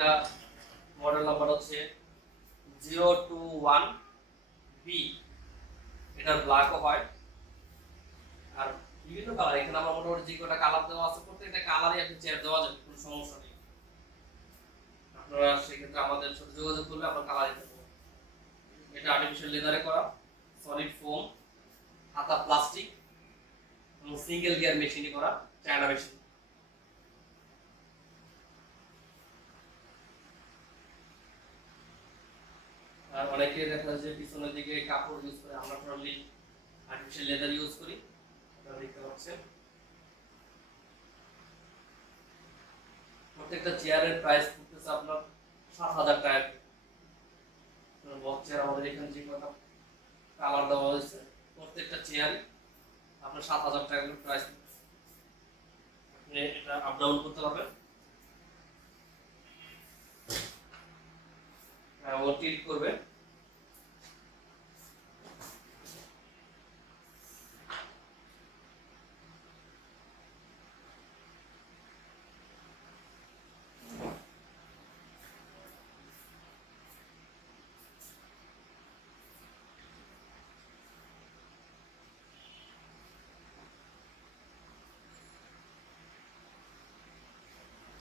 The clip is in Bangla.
এটা মডেল নাম্বার হচ্ছে 021B। এটা ব্ল্যাকও হয় আর বিভিন্ন কালার। এখানে আমরা মোটামুটি যে কটা কালার দেওয়া আছে প্রত্যেকটা কালারই আপনি চেয়ার দেওয়া যাবে, কোনো সমস্যা নেই। আপনারা সেক্ষেত্রে আমাদের সাথে যোগাযোগ করলে আমরা কালার দিতে পারবো। এটা আর্টিফিশিয়াল লেদারে করা, সলিড ফোম, হাতা প্লাস্টিক এবং সিঙ্গেল গিয়ার মেশিনে করা, চায়না মেশিন। আর অনেকে দেখা যায় যে পিছনের দিকে কাপড় ইউজ করে, আমরা টোটালি আর্টিফিশিয়াল লেদার ইউজ করি। আপনারা দেখতে পাচ্ছেন প্রত্যেকটা চেয়ারের প্রাইস পড়তেছে আপনার ৭,০০০ টাকা। বক্স চেয়ার আমাদের এখানে যে কটা কালার দেওয়া হয়েছে প্রত্যেকটা চেয়ার আপনার ৭,০০০ টাকা করে প্রাইস। আপনি এটা আপ ডাউন করতে পারবেন, ও টিল্ট করবে।